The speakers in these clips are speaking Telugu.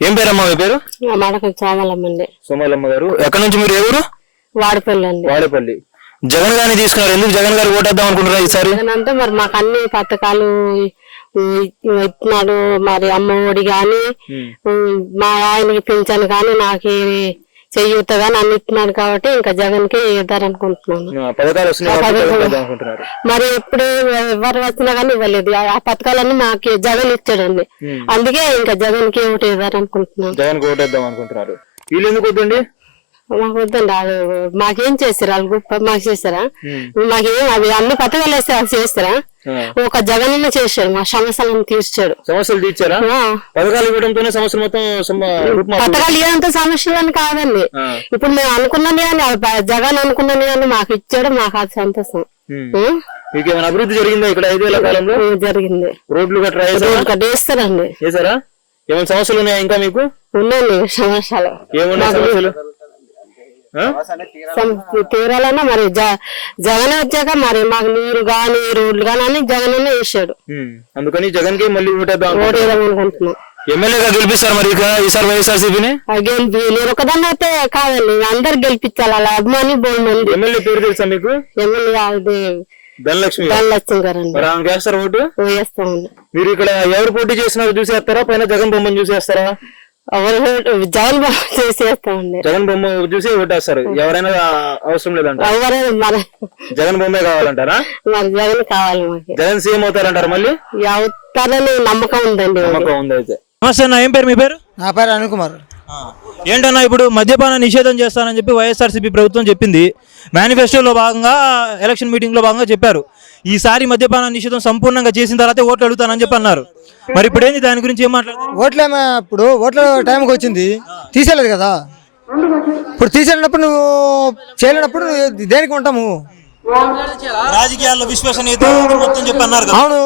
ఏం పేరమ్మా మీ పేరు? మడకం సోమలమ్మండి సోమాలమ్మ గారు. ఎక్కడి నుంచి మీరు ఎవరు వాడిపల్లి అండి. వాడేపల్లి. జగన్ గారిని తీసుకున్నారు. ఎందుకు జగన్ గారు ఓటేద్దాం అనుకుంటున్నారు ఈసారి? అంటే మరి మాకు అన్ని పథకాలు ఇస్తున్నాడు మరి అమ్మ ఒడి గాని మా ఆయనకి పింఛను కానీ నాకు చెయ్యూత గాని అన్ని ఇస్తున్నాడు కాబట్టి ఇంకా జగన్కి ఇద్దారనుకుంటున్నాను మరి ఎప్పుడు ఎవరు వచ్చినా కానీ ఇవ్వలేదు. ఆ పథకాలన్నీ మాకు జగన్ ఇచ్చాడండి. అందుకే ఇంకా జగన్కి ఒకటి ఇవ్వాలనుకుంటున్నాను జగన్ ఓటేద్దాం అనుకుంటున్నారు వీళ్ళు ఎందుకు వద్దండి మాకు వద్దండి వాళ్ళు మాకేం చేశారు వాళ్ళు గొప్ప మాకు ఉమ్. మాకేం అవి అన్ని పథకాలు వేస్తే వాళ్ళు చేస్తారా. ఒక జగన్ చేశాడు మా సమస్యలను తీర్చాడు. సమస్యలు తీర్చారా? పథకాలు ఇవ్వడంతోనే సమస్యలు మొత్తం పథకాలు సమస్యలు అని కాదండి. ఇప్పుడు మేము అనుకున్నది కానీ జగన్ అనుకున్నది కానీ మాకు ఇచ్చాడు మాకు అది సంతోషం. అభివృద్ధి జరిగిందా ఇక్కడ ఐదేళ్ళ కాలంలో? జరిగింది. రోడ్లు గట్రా వేస్తారండి. ఏమైనా సమస్యలు ఉన్నాయా ఇంకా మీకు? ఉన్నాయండి సమస్యలు. ఏమున్నాయి సమస్యలు? తీరాలన్నా మరి జగన్ వచ్చాక మరి మాకు నీరు గాని రోడ్లు గాని అన్ని జగన్ వేసాడు. అందుకని జగన్కి మళ్ళీ ఓటేద్దాం ఎమ్మెల్యేగా గెలిపిస్తారు మరి ఈసారి వైఎస్ఆర్సీపీని? ఆ గెలిపి నేను ఒకదాన్ని అయితే కాదండి అందరు గెలిపించాలి అలా అభిమాని బోల్ మంది. ఎమ్మెల్యే పేరు తెలుసా మీకు? ఎమ్మెల్యే అది ధనలక్ష్మి గారు. ధనలక్ష్మి ఆమె వేస్తారు ఓటు? వేస్తామండి మీరు ఇక్కడ ఎవరు పోటీ చేసినారో చూసేస్తారా? పైన జగన్ బొమ్మను చూసేస్తారా? జగన్ బాబు చేసేస్తామండి జగన్ బొమ్మ చూసి ఓటేస్తారు. ఎవరైనా అవసరం లేదంట ఎవరైనా మరి జగన్ బొమ్మే కావాలంటారా? మరి జగన్ కావాలి మాకు. జగన్ సీఎం అవుతారంటారు మళ్ళీ? అవుతారని నమ్మకం ఉందండి నమ్మకం ఉంది అయితే నమస్తే అన్న ఏం పేరు మీ పేరు? నా పేరు అనిల్ కుమార్. ఏంటన్నా ఇప్పుడు మద్యపాన నిషేధం చేస్తానని చెప్పి వైఎస్ఆర్సీపీ ప్రభుత్వం చెప్పింది. మేనిఫెస్టోలో భాగంగా ఎలక్షన్ మీటింగ్లో భాగంగా చెప్పారు. ఈసారి మద్యపాన నిషేధం సంపూర్ణంగా చేసిన తర్వాత ఓట్లు అడుగుతానని చెప్పి అన్నారు. మరి ఇప్పుడు ఏంది దాని గురించి ఏం మాట్లాడుతున్నారు ఓట్లేమో ఇప్పుడు ఓట్ల టైంకి వచ్చింది. తీసేయలేదు కదా. ఇప్పుడు తీసేటప్పుడు నువ్వు చేయలేనప్పుడు దేనికి ఉంటాము? రాజకీయాల్లో విశ్వసనీయత మొత్తం చెప్పి అన్నారు అవును.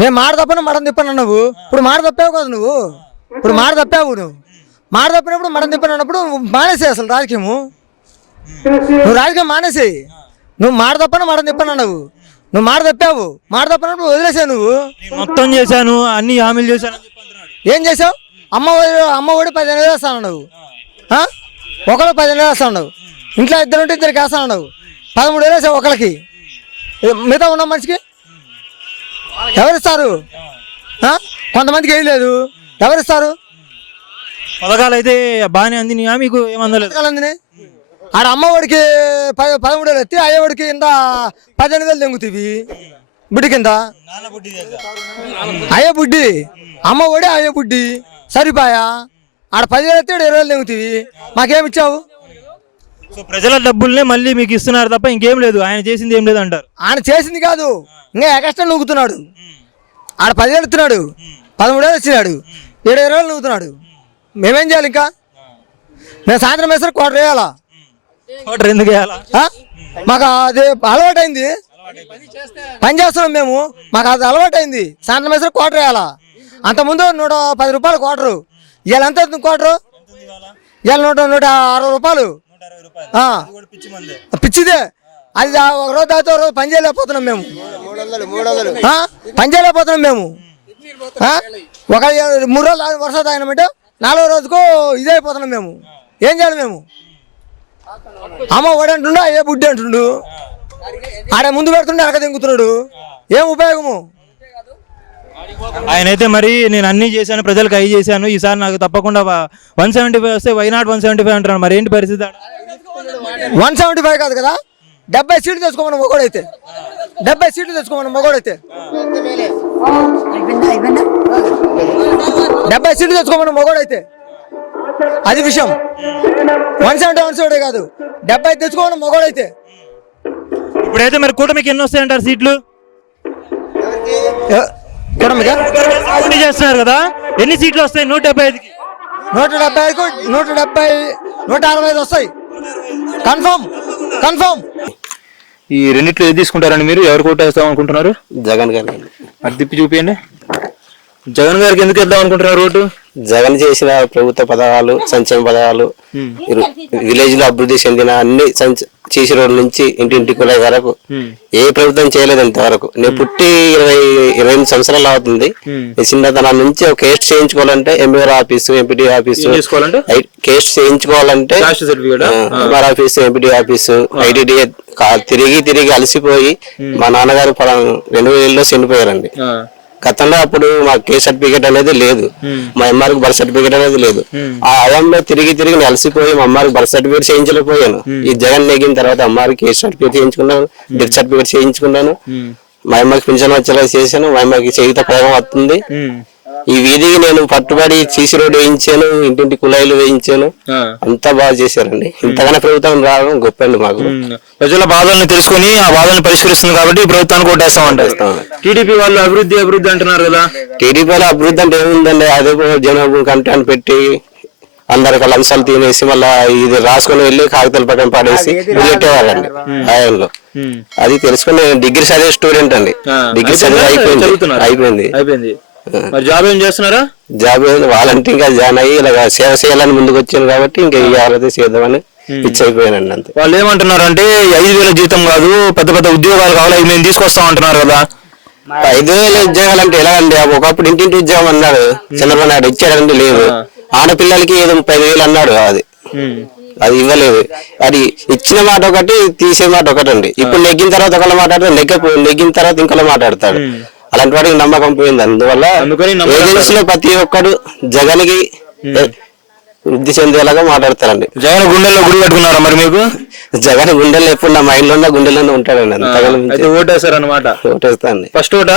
నేను మాట తప్పను మడం తిప్పను నువ్వు ఇప్పుడు మాట తప్పావు కదా నువ్వు. ఇప్పుడు మాట తప్పావు నువ్వు. మాట తప్పినప్పుడు మడం తిప్పను మానేసే అసలు రాజకీయము. నువ్వు రాజకీయం మానేసేయి. నువ్వు మాట తప్పను మడం తిప్పను అన్నావు. నువ్వు మాట తప్పావు. మాట తప్పినప్పుడు వదిలేసావు నువ్వు. మొత్తం చేశాను అన్ని హామీలు చేశాను ఏం చేసావు అమ్మ అమ్మ ఒడి పదిహేను వేలు వేస్తాను నువ్వు ఒకళ్ళు పదిహేను వేలు వేస్తాను ఇంట్లో ఇద్దరు ఉంటే ఇద్దరికి వేస్తాను పదమూడు వేలు వేసావు ఒకళ్ళకి. మిగతా ఉన్న మనిషికి? ఎవరిస్తారు? కొంతమందికి ఏం లేదు. ఎవరిస్తారు? పథకాలు అయితే బాగానే అందినాయా మీకు ఏమందలేదు పథకాలందిని ఆడ అమ్మ ఒడికి పది పదమూడు వేలు ఎత్తి అయ్యవాడికి కింద పదిహేను వేలు తెంగుతీవి బుడ్డి కింద అయ్యే బుడ్డి. అమ్మ ఒడి అయ్యే బుడ్డి. సరిపాయా? ఆడ పదివేలు ఎత్తి ఈడ ఇరవై వేలు తెంగుతీవి మాకేమి ఇచ్చావు సో ప్రజల డబ్బుల్నే మళ్ళీ మీకు ఇస్తున్నారు తప్ప ఇంకేం లేదు. ఆయన చేసింది ఏం లేదు అంటారు ఆయన చేసింది కాదు. ఇంకా ఎక్స్ట్రా నూగుతున్నాడు. ఆడ పదివేలు ఇస్తున్నాడు పదమూడు వేలు ఇచ్చినాడు. ఏడు ఇరవై వేలు నూగుతున్నాడు. మేమేం చేయాలి ఇంకా? మేము సాయంత్రం వేసరికి కోట వేయాలా? ఓటర్ ఎందుకు వేయాలా? మాకు అది అలవాటైంది. పని చేస్తున్నాం మేము. మాకు అది అలవాటైంది. సాయంత్రం వేసరికి కోటర్ వేయాలా? అంతకుముందు నూట పది రూపాయలు కోటరు ఇవాళ ఎంత అవుతుంది కోటరు ఇవాళ నూట నూట అరవై రూపాయలు. పిచ్చిదే. అది ఒక రోజు తాగితే ఒక రోజు పని చేయలేకపోతున్నాం మేము? పని చేయలేకపోతున్నాం మేము? ఒక మూడు రోజులు ఆగి వర్షం తాగినామంటే నాలుగో రోజుకు ఇదే అయిపోతున్నాం మేము. ఏం చేయాలి మేము? అమ్మ వాడు అంటుండు అయ్యే బుడ్డి అంటుండు. ఆడ ముందు పెడుతుండే వెనక దింగుతున్నాడు. ఏం ఉపయోగము? ఆయన అయితే మరి నేను అన్ని చేశాను ప్రజలకు అవి చేశాను. ఈసారి నాకు తప్పకుండా వన్ సెవెంటీ ఫైవ్ వస్తే why not one seventy five అంటున్నాను మరి ఏంటి పరిస్థితి? వన్ సెవెంటీ ఫైవ్ కాదు కదా? డెబ్బై సీట్లు తెచ్చుకోమని మొగోడైతే. డెబ్బై సీట్లు తెచ్చుకోమని మొగోడైతే. డెబ్బై సీట్లు తెచ్చుకోమని మొగోడైతే. అది విషయం. వన్ సెవెంటీ వన్ సెవెంటీ కాదు. డెబ్బై తెచ్చుకోమని మొగోడైతే. ఇప్పుడైతే మరి కూటమికి ఎన్ని వస్తాయి అంటారు సీట్లు పోటీ చేస్తున్నారు కదా. ఎన్ని సీట్లు వస్తాయి నూట డెబ్బై ఐదుకి? నూట డెబ్బై ఐదుకు నూట డెబ్బై నూట అరవై ఐదు వస్తాయి. Confirm confirm. ఈ రెండిట్లో ఏది తీసుకుంటారండి మీరు? ఎవరు ఓటేస్తాం అనుకుంటున్నారు జగన్ గారు. అది తిప్పి చూపియండి. జగన్ గారికి ఎందుకు ఇద్దాం అనుకుంటున్నారు ఓటు జగన్ చేసిన ప్రభుత్వ పథకాలు సంక్షేమ పథకాలు విలేజ్లో అభివృద్ధి చెందిన అన్ని సంచ- చేసి రోడ్ల నుంచి ఇంటింటి కుల వరకు ఏ ప్రభుత్వం చేయలేదు ఇంతవరకు నేను పుట్టి ఇరవై ఇరవై ఎనిమిది సంవత్సరాలు అవుతుంది. చిన్నతనం నుంచి ఒక caste చేయించుకోవాలంటే MR office MPD office caste చేయించుకోవాలంటే MR office MPD office ITDA తిరిగి తిరిగి అలసిపోయి మా నాన్నగారు పొలం రెండు వేలలో చనిపోయారండి. గతంలో అప్పుడు మా కే సర్టిఫికేట్ అనేది లేదు. మా అమ్మారికి బర్త్ సర్టిఫికేట్ అనేది లేదు. ఆ హయాంలో తిరిగి తిరిగి నేను అలసిపోయి మా అమ్మారికి బర్త్ సర్టిఫికేట్ చేయించలేకపోయాను ఈ జగన్ నెగిన తర్వాత అమ్మారికి కే సర్టిఫికేట్ చేయించుకున్నాను. డెత్ సర్టిఫికేట్ చేయించుకున్నాను. మా అమ్మకి పింఛన్ వచ్చేలా చేశాను. మా అమ్మకి చేయుత పదం వస్తుంది. ఈ వీధికి నేను పట్టుబడి సీసీ రోడ్ వేయించాను ఇంటింటి కుళాయిలు వేయించాను. అంతా బాగా చేశారండి. ఇంతగానే ప్రభుత్వం రావడం గొప్ప అండి మాకు ప్రజల బాధల్ని తెలుసుకొని ఆ బాధల్ని పరిష్కరిస్తుంది కాబట్టి ఈ ప్రభుత్వానికి ఓటేస్తామంటారు. టీడీపీ వాళ్ళు అభివృద్ధి అభివృద్ధి అంటున్నారు కదా. టీడీపీలో అభివృద్ధి అంటే ఏముందండి? అదే జనభూమి కంటాన్ని పెట్టి అందరికి లంచాలు తినేసి మళ్ళా ఇది రాసుకొని వెళ్ళి కాగితాలు పక్కన పడేసి వెళ్ళేటేవాళ్ళండి ఆయనలో. అది తెలుసుకుని నేను డిగ్రీ చదివే స్టూడెంట్ అండి. డిగ్రీ చదివి? అయిపోయింది. అయిపోయింది. మరి జాబ్ ఏం చేస్తున్నారా? జాబ్ వాళ్ళంటే ఇంకా జాయిన్ అయ్యి ఇలా సేవ చేయాలని ముందుకు వచ్చాను కాబట్టి ఇంకా ఇవ్వాలైతే చేద్దామని పిచ్చి అయిపోయానండి అంతే. వాళ్ళు ఏమంటున్నారు అంటే ఐదు వేల జీతం కాదు పెద్ద పెద్ద ఉద్యోగాలు కావాలి అవి మేము తీసుకొస్తాం అంటున్నారు కదా. ఐదు వేల ఉద్యోగాలు అంటే ఎలా అండి ఒకప్పుడు ఇంటింటి ఉద్యోగం అన్నాడు చంద్రబాబు నాయుడు ఇచ్చాడండి లేదు. ఆడపిల్లలకి ఏదో ముప్పై వేలు అన్నాడు అది. అది ఇవ్వలేదు. అది ఇచ్చిన మాట ఒకటి తీసే మాట ఒకటి అండి ఇప్పుడు నెగ్గిన తర్వాత ఒకళ్ళ మాట్లాడతాడు నెగ్గ నెగ్గిన తర్వాత ఇంకోలా మాట్లాడతాడు అలాంటి వాడికి నమ్మకం పోయింది. అందువల్ల ఏజెన్సీలో ప్రతి ఒక్కడు జగన్కి వృద్ధి చెందేలాగా మాట్లాడతారండి. జగన్ గుండెల్లో గుడి కట్టుకున్నారా మరి మీకు? జగన్ గుండెల్లో ఎప్పుడు నా మైండ్లో ఉన్న గుండెల్లోనే ఉంటాడండి. ఓటేశారు అనమాట ఓటేస్తాండి ఫస్ట్ ఓటా?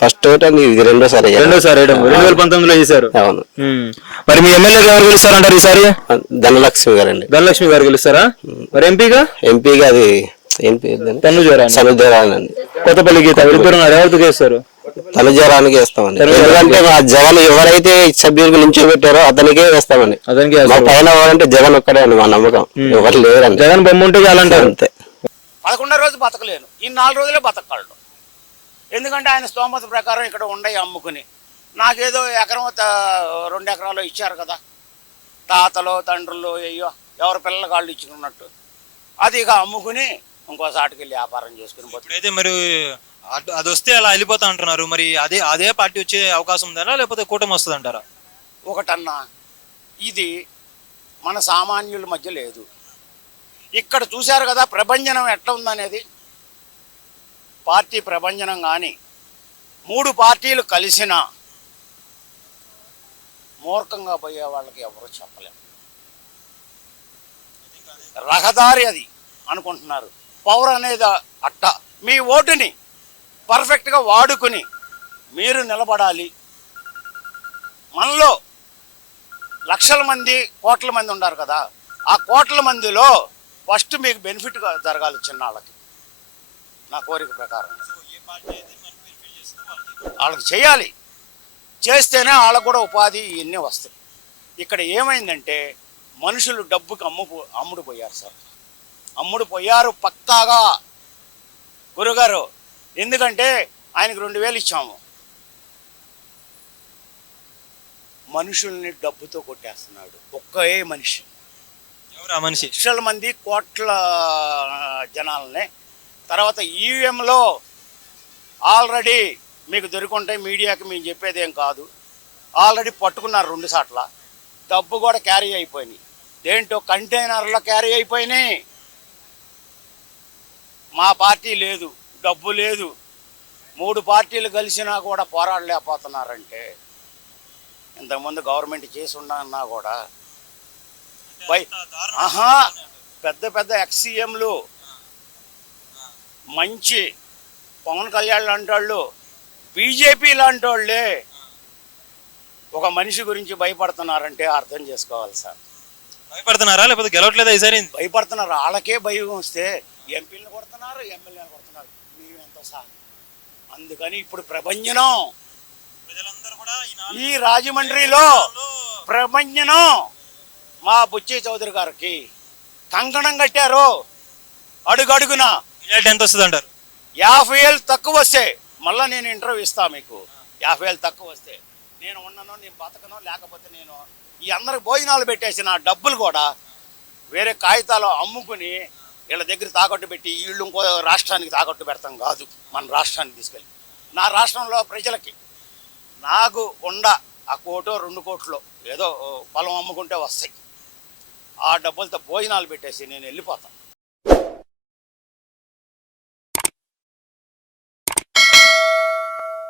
ఫస్ట్ ఓట్ అండి ఇది రెండోసారి. రెండోసారి రెండు వేల పంతొమ్మిదిలో చేశారు. అవును. మరి మీ ఎమ్మెల్యే ఎవరు గెలుస్తారంటారు ఈసారి? ధనలక్ష్మి గారండి. ధనలక్ష్మి గారు గెలుస్తారా? మరి ఎంపీగా? ఎంపీగా అది ఏం పేరు కొత్తపల్లి గీత. ఎవరికి చేస్తారు తనుజరానికి వేస్తామండి. ఎందుకంటే మా జగన్ ఎవరైతే సభ్యులకు నించోబెట్టారో అతనికే వేస్తామండి. అతనికి మా వేస్తారు. పైన ఎవరంటే జగన్ ఒక్కడే అండి మా నమ్మకం. ఎవరు లేరండి. జగన్ బొమ్మ ఉంటే చాలంటారు. అంతే. పదకొండో రోజు బతకలేను. ఈ నాలుగు రోజులే బతకగలడు ఎందుకంటే ఆయన స్తోమత ప్రకారం ఇక్కడ ఉండయి అమ్ముకుని. నాకేదో ఎకరం రెండు ఎకరాలు ఇచ్చారు కదా. తాతలు తండ్రులు అయ్యో ఎవరి పిల్లల కాళ్ళు ఇచ్చుకున్నట్టు. అది ఇక అమ్ముకుని ఇంకో సాటికి వెళ్ళి వ్యాపారం చేసుకుని ఇప్పుడైతే మరి అటు- అది వస్తే అలా వెళ్ళిపోతా అంటున్నారు. మరి అదే అదే పార్టీ వచ్చే అవకాశం ఉందా లేకపోతే కూటమి వస్తుంది అంటారా ఒకటన్నా ఇది మన సామాన్యుల మధ్య లేదు. ఇక్కడ చూశారు కదా ప్రభంజనం ఎట్లా ఉందనేది? పార్టీ ప్రభంజనం కానీ మూడు పార్టీలు కలిసిన మూర్ఖంగా పోయే వాళ్ళకి ఎవరు చెప్పలేం. రహదారి అది అనుకుంటున్నారు. పవర్ అనేది అట్ట. మీ ఓటుని పర్ఫెక్ట్గా వాడుకుని మీరు నిలబడాలి. మనలో లక్షల మంది కోట్ల మంది ఉన్నారు కదా. ఆ కోట్ల మందిలో ఫస్ట్ మీకు బెనిఫిట్ జరగాలి చిన్నాళ్ళకి. నా కోరిక ప్రకారం. వాళ్ళకి చేయాలి. చేస్తేనే వాళ్ళకు కూడా ఉపాధి ఇవన్నీ వస్తాయి. ఇక్కడ ఏమైందంటే మనుషులు డబ్బుకి అమ్ము అమ్ముడు పోయారు సార్. అమ్ముడు పోయారు పక్కాగా. గురుగారు ఎందుకంటే ఆయనకు రెండు వేలు ఇచ్చాము. మనుషుల్ని డబ్బుతో కొట్టేస్తున్నాడు. ఒక్కే మనిషి. ఎవరు మనిషి? లక్షల మంది కోట్ల జనాలని. తర్వాత ఈవీఎంలో ఆల్రెడీ మీకు దొరికింటాయి మీడియాకి మేము చెప్పేది ఏం కాదు. ఆల్రెడీ పట్టుకున్నారు రెండు సాట్ల. డబ్బు కూడా క్యారీ అయిపోయినాయి. దేంటో కంటైనర్లో క్యారీ అయిపోయినాయి. మా పార్టీ లేదు డబ్బు లేదు. మూడు పార్టీలు కలిసినా కూడా పోరాడలేకపోతున్నారంటే ఇంతకుముందు గవర్నమెంట్ చేసి ఉన్నా కూడా బై ఆహా పెద్ద పెద్ద ఎక్స్సీఎంలు మంచి పవన్ కళ్యాణ్ లాంటి వాళ్ళు బీజేపీ లాంటి వాళ్ళే ఒక మనిషి గురించి భయపడుతున్నారంటే అర్థం చేసుకోవాలి సార్. భయపడుతున్నారా? లేకపోతే గెలవట్లేదా ఈసారి? భయపడుతున్నారు. వాళ్ళకే భయం వస్తే ఎంపీలను కొడుతున్నారు ఎమ్మెల్యేలు కొడుతున్నారు. మేము ఎంతో సార్ అందుకని ఇప్పుడు ప్రభంజనం. ఈ రాజమండ్రిలో ప్రభంజనం మా బుచ్చి చౌదరి గారికి కంకణం కట్టారు. అడుగడుగున ఎంత వస్తుంది అంటారు యాభై ఏళ్ళు తక్కువ వస్తే మళ్ళీ నేను ఇంటర్వ్యూ ఇస్తా మీకు. యాభై ఏళ్ళు తక్కువ వస్తే నేను ఉన్నానో నేను బతకనో లేకపోతే నేను ఈ అందరికి భోజనాలు పెట్టేసిన డబ్బులు కూడా వేరే కాగితాలు అమ్ముకుని వీళ్ళ దగ్గర తాకట్టు పెట్టి వీళ్ళు ఇంకో రాష్ట్రానికి తాకట్టు పెడతాం కాదు మన రాష్ట్రానికి తీసుకెళ్ళి. నా రాష్ట్రంలో ప్రజలకి నాకు ఉండ ఆ కోటో రెండు కోట్లు ఏదో పొలం అమ్ముకుంటే వస్తాయి. ఆ డబ్బులతో భోజనాలు పెట్టేసి నేను వెళ్ళిపోతాను